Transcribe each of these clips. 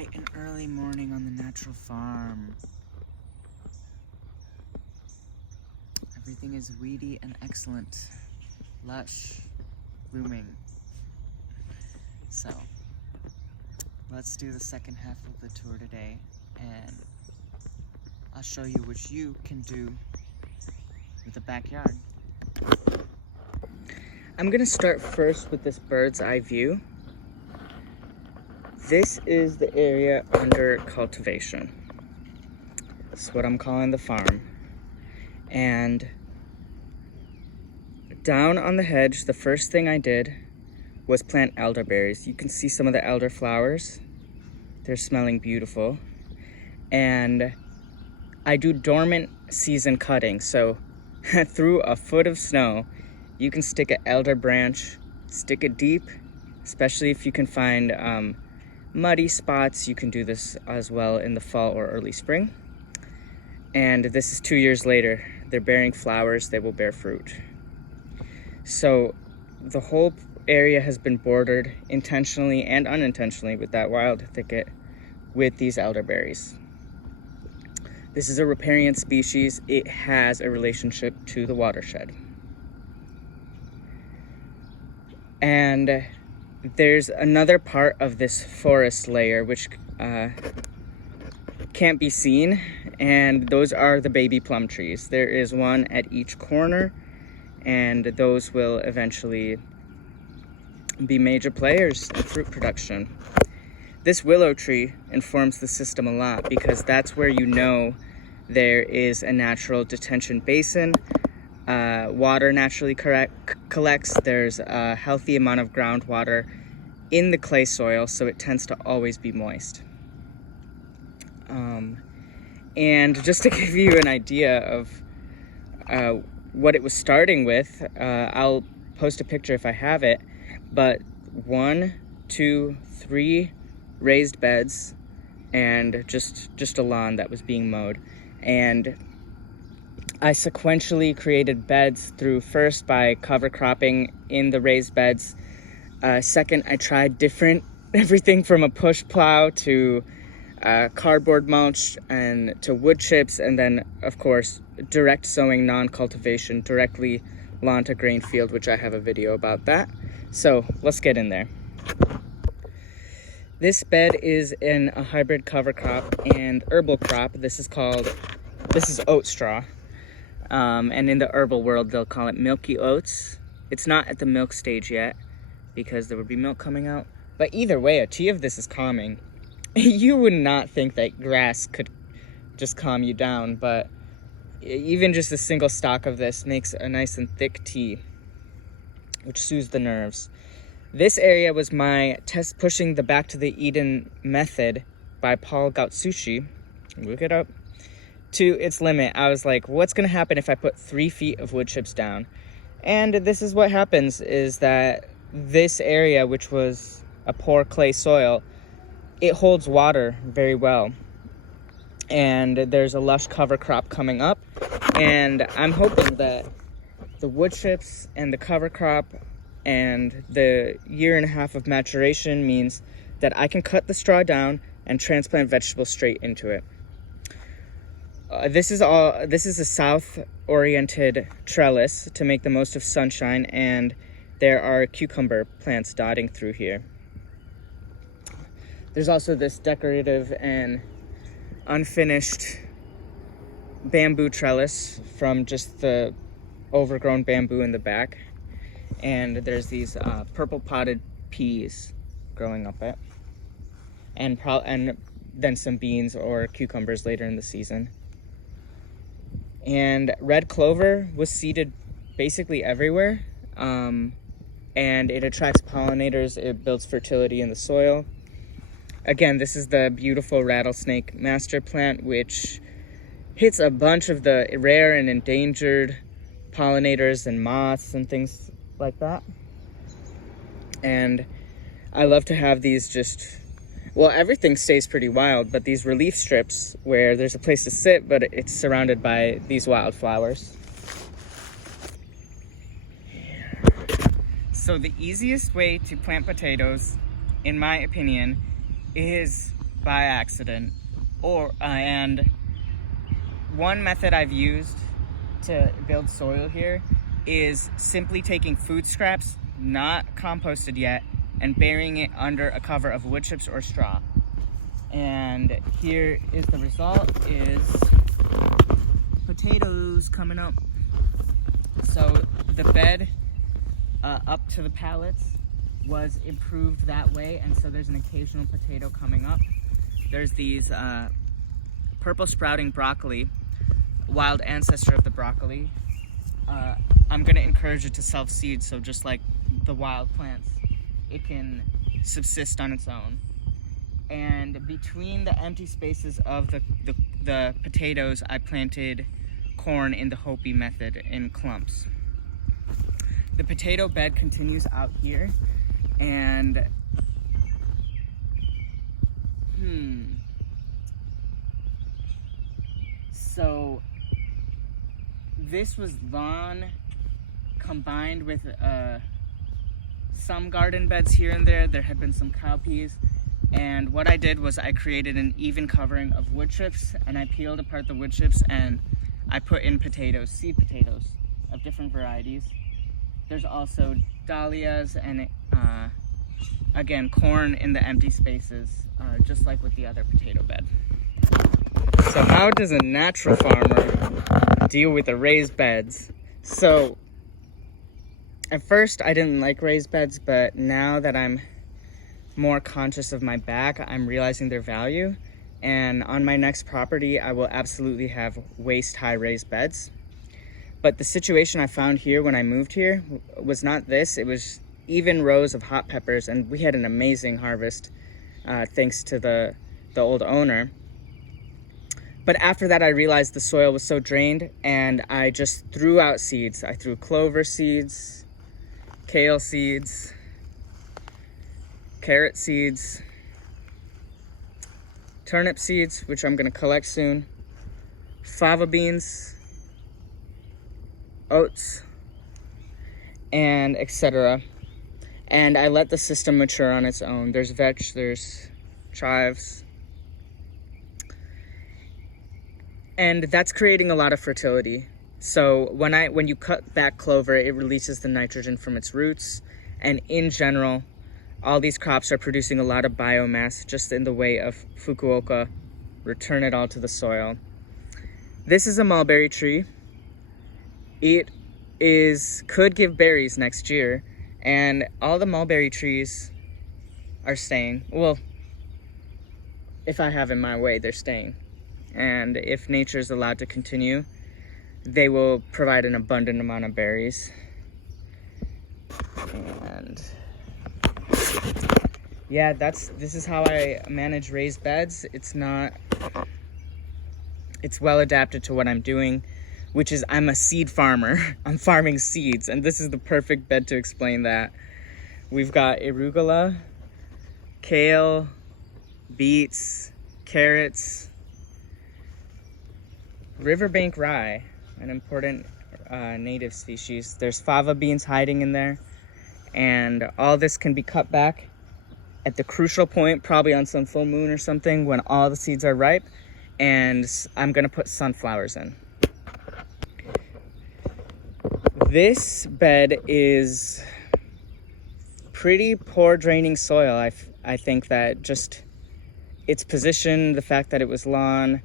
bright and early morning on the natural farm. Everything is weedy and excellent, lush, blooming. So, let's do the second half of the tour today, and I'll show you what you can do with the backyard. I'm gonna start first with this bird's eye view. This is the area under cultivation. That's what I'm calling the farm. And down on the hedge, the first thing I did was plant elderberries. You can see some of the elder flowers. They're smelling beautiful. And I do dormant season cutting. So through a foot of snow, you can stick an elder branch, stick it deep, especially if you can find muddy spots. You can do this as well in the fall or early spring. And this is 2 years later. They're bearing flowers, they will bear fruit. So the whole area has been bordered intentionally and unintentionally with that wild thicket with these elderberries. This is a riparian species. It has a relationship to the watershed. And there's another part of this forest layer which can't be seen, and those are the baby plum trees. There is one at each corner, and those will eventually be major players in fruit production. This willow tree informs the system a lot because that's where you know there is a natural detention basin. Water naturally collects. There's a healthy amount of groundwater in the clay soil, so it tends to always be moist. And just to give you an idea of what it was starting with, I'll post a picture if I have it, but 1, 2, 3 raised beds and just a lawn that was being mowed. And I sequentially created beds through first by cover cropping in the raised beds. Second, I tried everything from a push plow to cardboard mulch and to wood chips, and then of course direct sowing, non-cultivation, directly lawn to grain field, which I have a video about that. So let's get in there. This bed is in a hybrid cover crop and herbal crop. This is oat straw. And in the herbal world, they'll call it milky oats. It's not at the milk stage yet because there would be milk coming out. But either way, a tea of this is calming. You would not think that grass could just calm you down, but even just a single stalk of this makes a nice and thick tea, which soothes the nerves. This area was my test pushing the Back to the Eden method by Paul Gautsushi. Look it up. To its limit. I was like, what's going to happen if I put 3 feet of wood chips down? And this is what happens, is that this area, which was a poor clay soil, it holds water very well. And there's a lush cover crop coming up. And I'm hoping that the wood chips and the cover crop and the 1.5 years of maturation means that I can cut the straw down and transplant vegetables straight into it. This is a south-oriented trellis to make the most of sunshine, and there are cucumber plants dotting through here. There's also this decorative and unfinished bamboo trellis from just the overgrown bamboo in the back. And there's these purple potted peas growing up it. And then some beans or cucumbers later in the season. And red clover was seeded basically everywhere. And it attracts pollinators. It builds fertility in the soil. Again, this is the beautiful rattlesnake master plant, which hits a bunch of the rare and endangered pollinators and moths and things like that. And I love to have these everything stays pretty wild, but these relief strips where there's a place to sit, but it's surrounded by these wildflowers. So the easiest way to plant potatoes, in my opinion, is by accident. And one method I've used to build soil here is simply taking food scraps, not composted yet, and burying it under a cover of wood chips or straw. And here is the result, is potatoes coming up. So the bed up to the pallets was improved that way, and so there's an occasional potato coming up. There's these purple sprouting broccoli, wild ancestor of the broccoli. I'm gonna encourage it to self-seed, so just like the wild plants, it can subsist on its own. And between the empty spaces of the potatoes, I planted corn in the Hopi method in clumps. The potato bed continues out here, and so this was lawn combined with some garden beds here and there. There had been some cowpeas, and what I did was I created an even covering of wood chips, and I peeled apart the wood chips and I put in potatoes, seed potatoes of different varieties. There's also dahlias and again, corn in the empty spaces, just like with the other potato bed. So how does a natural farmer deal with the raised beds? So at first I didn't like raised beds, but now that I'm more conscious of my back, I'm realizing their value. And on my next property, I will absolutely have waist-high raised beds. But the situation I found here when I moved here was not this. It was even rows of hot peppers, and we had an amazing harvest thanks to the old owner. But after that, I realized the soil was so drained, and I just threw out seeds. I threw clover seeds, kale seeds, carrot seeds, turnip seeds, which I'm gonna collect soon, fava beans, oats, and etc. And I let the system mature on its own. There's vetch, there's chives. And that's creating a lot of fertility. So when you cut back clover, it releases the nitrogen from its roots. And in general, all these crops are producing a lot of biomass just in the way of Fukuoka. Return it all to the soil. This is a mulberry tree. It could give berries next year, and all the mulberry trees are staying. Well, if I have it my way, they're staying. And if nature's allowed to continue, they will provide an abundant amount of berries. And yeah, this is how I manage raised beds. It's well adapted to what I'm doing, which is I'm a seed farmer. I'm farming seeds, and this is the perfect bed to explain that. We've got arugula, kale, beets, carrots, riverbank rye, an important native species. There's fava beans hiding in there, and all this can be cut back at the crucial point, probably on some full moon or something, when all the seeds are ripe, and I'm gonna put sunflowers in. This bed is pretty poor draining soil. I think that just its position, the fact that it was lawn,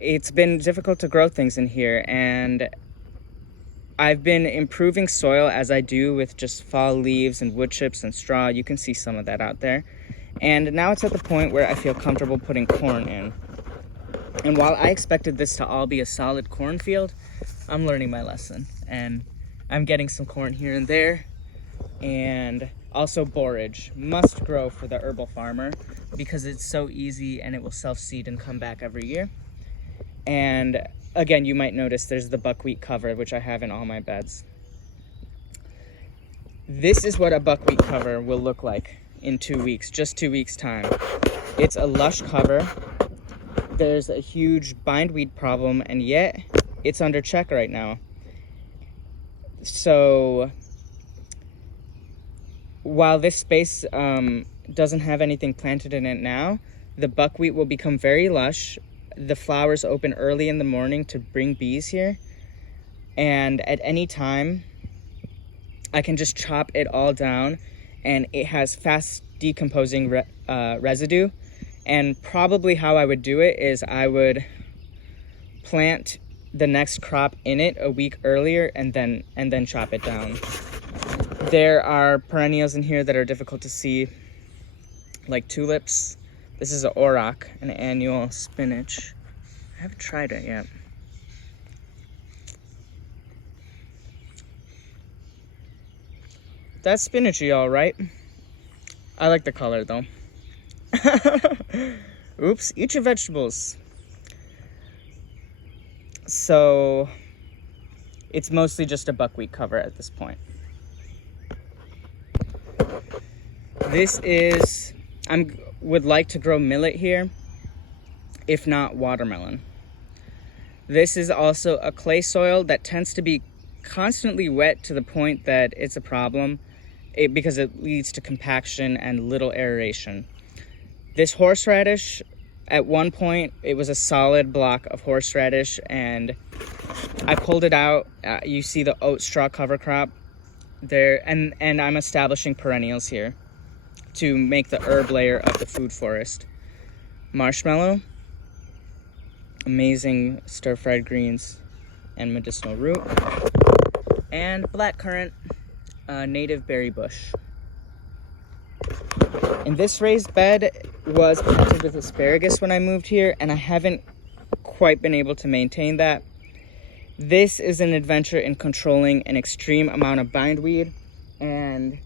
it's been difficult to grow things in here, and I've been improving soil as I do with just fall leaves and wood chips and straw. You can see some of that out there. And now it's at the point where I feel comfortable putting corn in. And while I expected this to all be a solid cornfield, I'm learning my lesson. And I'm getting some corn here and there. And also borage, must grow for the herbal farmer because it's so easy and it will self-seed and come back every year. And again, you might notice there's the buckwheat cover, which I have in all my beds. This is what a buckwheat cover will look like in 2 weeks, just 2 weeks time. It's a lush cover. There's a huge bindweed problem, and yet it's under check right now. So while this space doesn't have anything planted in it now, the buckwheat will become very lush. The flowers open early in the morning to bring bees here. And at any time, I can just chop it all down, and it has fast decomposing residue. And probably how I would do it is I would plant the next crop in it a week earlier and then chop it down. There are perennials in here that are difficult to see, like tulips. This is an auroch, an annual spinach. I haven't tried it yet. That's spinachy, all right. I like the color though. Oops, eat your vegetables. So it's mostly just a buckwheat cover at this point. I would like to grow millet here, if not watermelon. This is also a clay soil that tends to be constantly wet to the point that it's a problem because it leads to compaction and little aeration. This horseradish, at one point, it was a solid block of horseradish, and I pulled it out. You see the oat straw cover crop there, and I'm establishing perennials here to make the herb layer of the food forest. Marshmallow, amazing stir-fried greens and medicinal root, and black currant, native berry bush. And this raised bed was planted with asparagus when I moved here, and I haven't quite been able to maintain that. This is an adventure in controlling an extreme amount of bindweed, and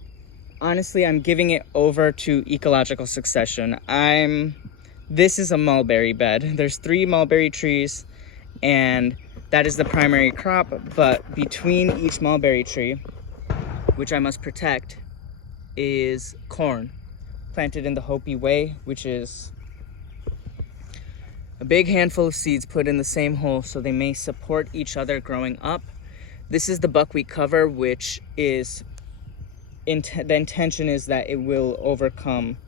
honestly, I'm giving it over to ecological succession. This is a mulberry bed. There's 3 mulberry trees, and that is the primary crop, but between each mulberry tree, which I must protect, is corn planted in the Hopi way, which is a big handful of seeds put in the same hole so they may support each other growing up. This is the buckwheat cover, which is the intention is that it will overcome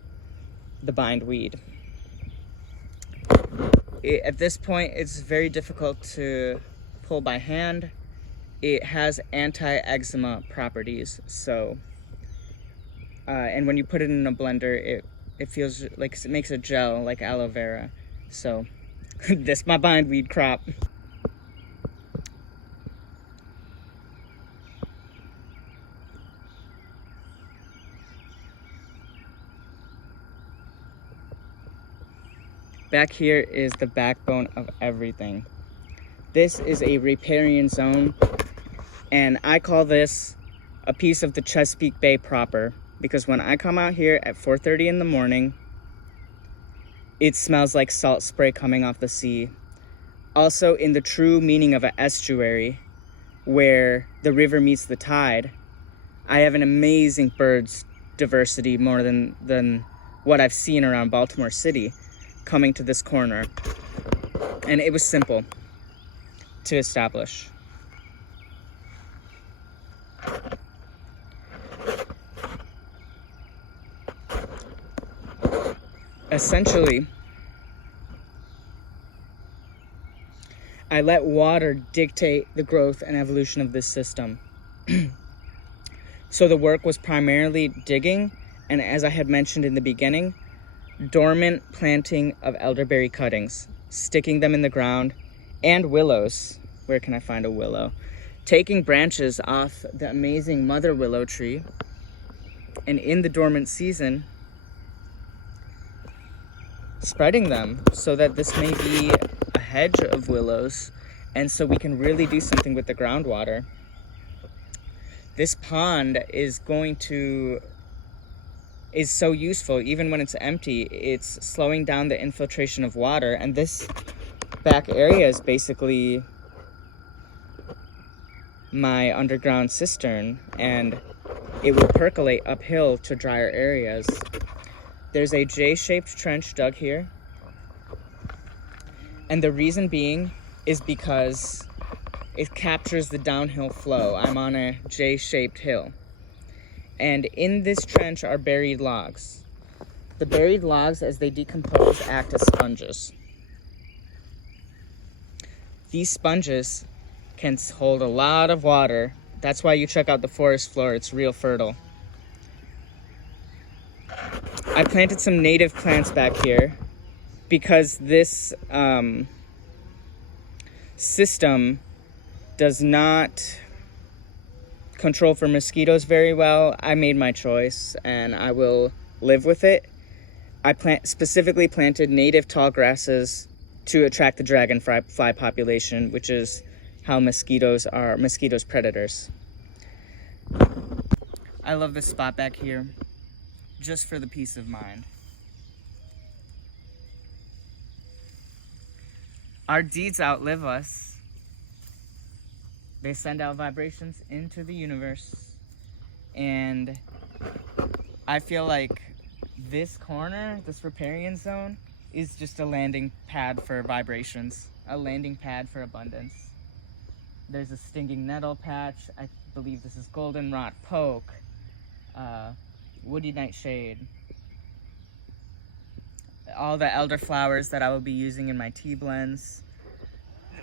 the bindweed. At this point, it's very difficult to pull by hand. It has anti-eczema properties, so and when you put it in a blender, it feels like it makes a gel like aloe vera. So this is my bindweed crop. Back here is the backbone of everything. This is a riparian zone, and I call this a piece of the Chesapeake Bay proper, because when I come out here at 4:30 in the morning, it smells like salt spray coming off the sea. Also, in the true meaning of an estuary, where the river meets the tide, I have an amazing birds diversity, more than what I've seen around Baltimore City, coming to this corner. And it was simple to establish. Essentially, I let water dictate the growth and evolution of this system. So the work was primarily digging, and as I had mentioned in the beginning, dormant planting of elderberry cuttings, sticking them in the ground, and willows. Where can I find a willow? Taking branches off the amazing mother willow tree, and in the dormant season, spreading them so that this may be a hedge of willows, and so we can really do something with the groundwater. This pond is so useful. Even when it's empty, it's slowing down the infiltration of water, and this back area is basically my underground cistern, and it will percolate uphill to drier areas. There's a J-shaped trench dug here, and the reason being is because it captures the downhill flow. I'm on a J-shaped hill, and in this trench are buried logs. The buried logs, as they decompose, act as sponges. These sponges can hold a lot of water. That's why you check out the forest floor. It's real fertile. I planted some native plants back here because this system does not control for mosquitoes very well. I made my choice and I will live with it. I specifically planted native tall grasses to attract the dragonfly population, which is how mosquitoes are predators. I love this spot back here just for the peace of mind. Our deeds outlive us. They send out vibrations into the universe. And I feel like this corner, this riparian zone, is just a landing pad for vibrations, a landing pad for abundance. There's a stinging nettle patch. I believe this is goldenrod poke, woody nightshade, all the elderflowers that I will be using in my tea blends.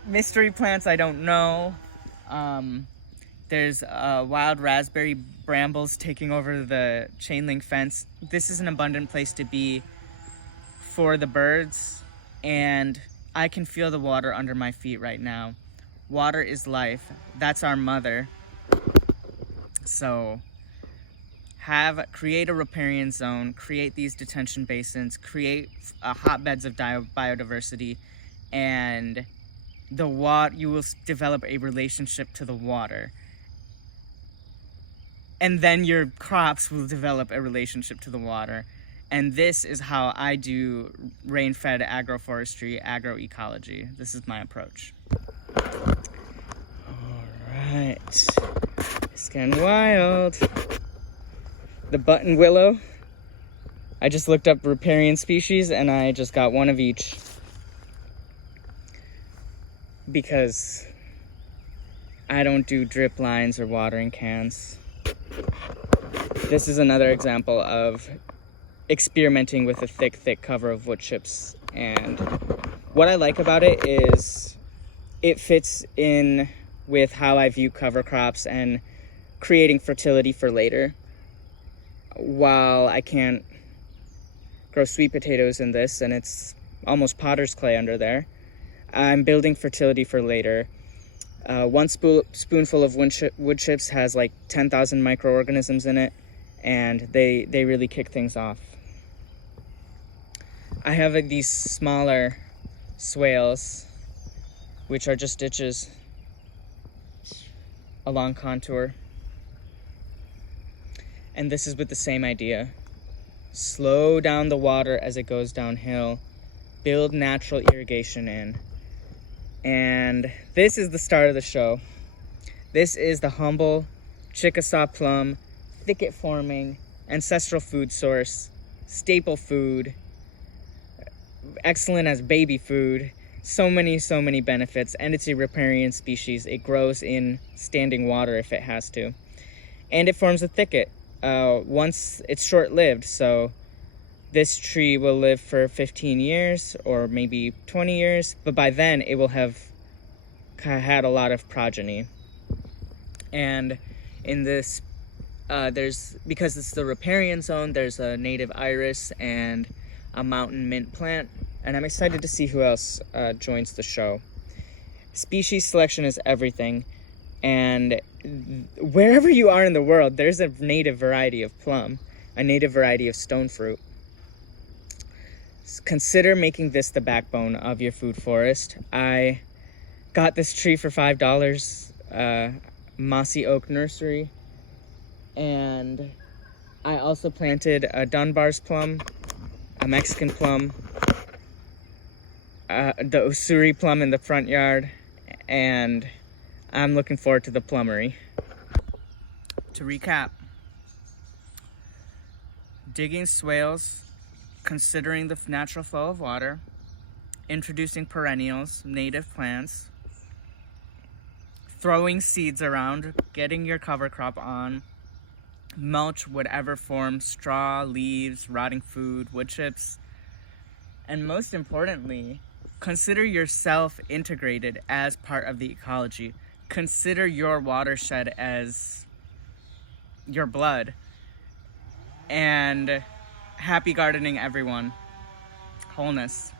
Mystery plants I don't know. There's wild raspberry brambles taking over the chain link fence. This is an abundant place to be for the birds, and I can feel the water under my feet right now. Water is life. That's our mother. So create a riparian zone, create these detention basins, create hotbeds of biodiversity, and you will develop a relationship to the water. And then your crops will develop a relationship to the water. And this is how I do rain-fed agroforestry, agroecology. This is my approach. All right, it's getting wild. The button willow. I just looked up riparian species and I just got one of each. Because I don't do drip lines or watering cans. This is another example of experimenting with a thick cover of wood chips. And what I like about it is it fits in with how I view cover crops and creating fertility for later. While I can't grow sweet potatoes in this, and it's almost potter's clay under there, I'm building fertility for later. One spoonful of wood chips has like 10,000 microorganisms in it, and they really kick things off. I have these smaller swales, which are just ditches along contour. And this is with the same idea. Slow down the water as it goes downhill. Build natural irrigation in. And this is the start of the show. This is the humble Chickasaw plum, thicket forming, ancestral food source, staple food, excellent as baby food, so many benefits, and it's a riparian species. It grows in standing water if it has to. And it forms a thicket. Once it's short-lived, so this tree will live for 15 years or maybe 20 years, but by then it will have had a lot of progeny. And in this, because it's the riparian zone, there's a native iris and a mountain mint plant, and I'm excited to see who else joins the show. Species selection is everything, and wherever you are in the world, there's a native variety of plum, a native variety of stone fruit. Consider making this the backbone of your food forest. I got this tree for $5, Mossy Oak Nursery, and I also planted a Dunbar's plum, a Mexican plum, the Usuri plum in the front yard, and I'm looking forward to the plummery. To recap, digging swales, considering the natural flow of water, introducing perennials, native plants, throwing seeds around, getting your cover crop on, mulch whatever form, straw, leaves, rotting food, wood chips. And most importantly, consider yourself integrated as part of the ecology. Consider your watershed as your blood. And happy gardening, everyone. Wholeness.